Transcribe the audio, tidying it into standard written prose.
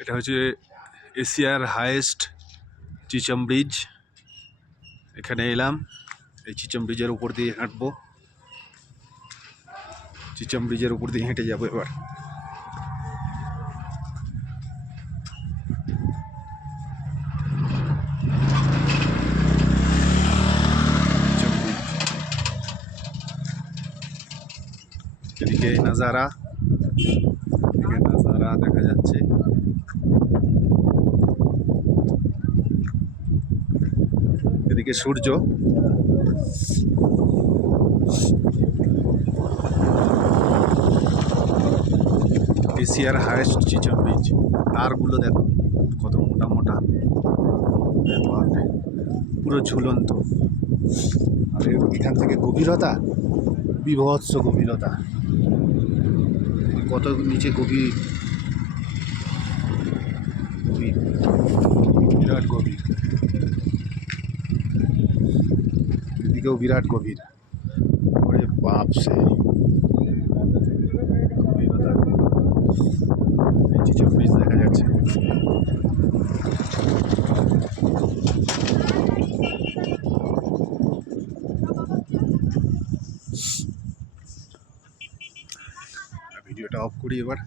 এটা হচ্ছে এশিয়ার হাইয়েস্ট চিচম ব্রিজ। এখানে এলাম, এই চিচম ব্রিজের উপর দিয়ে হাঁটবো। চিচম ব্রিজের উপর দিয়ে হেঁটে যাবো এবার। এদিকে নাজারা, এদিকে নাজারা দেখা যাচ্ছে। এদিকে সূর্য। এশিয়ার হাইয়েস্ট চিচম ব্রিজ। তারগুলো দেখো কত মোটা মোটা, পুরো ঝুলন্ত। আর এখান থেকে গভীরতা, বিভৎস গভীরতা, কত নিচে গভীর, বিরাট গভীর। এদিকেও বিরাট গভীর। ওরে বাপ সে গভীরতা। চিচম ব্রিজ দেখা যাচ্ছে। ভিডিওটা অফ করি এবার।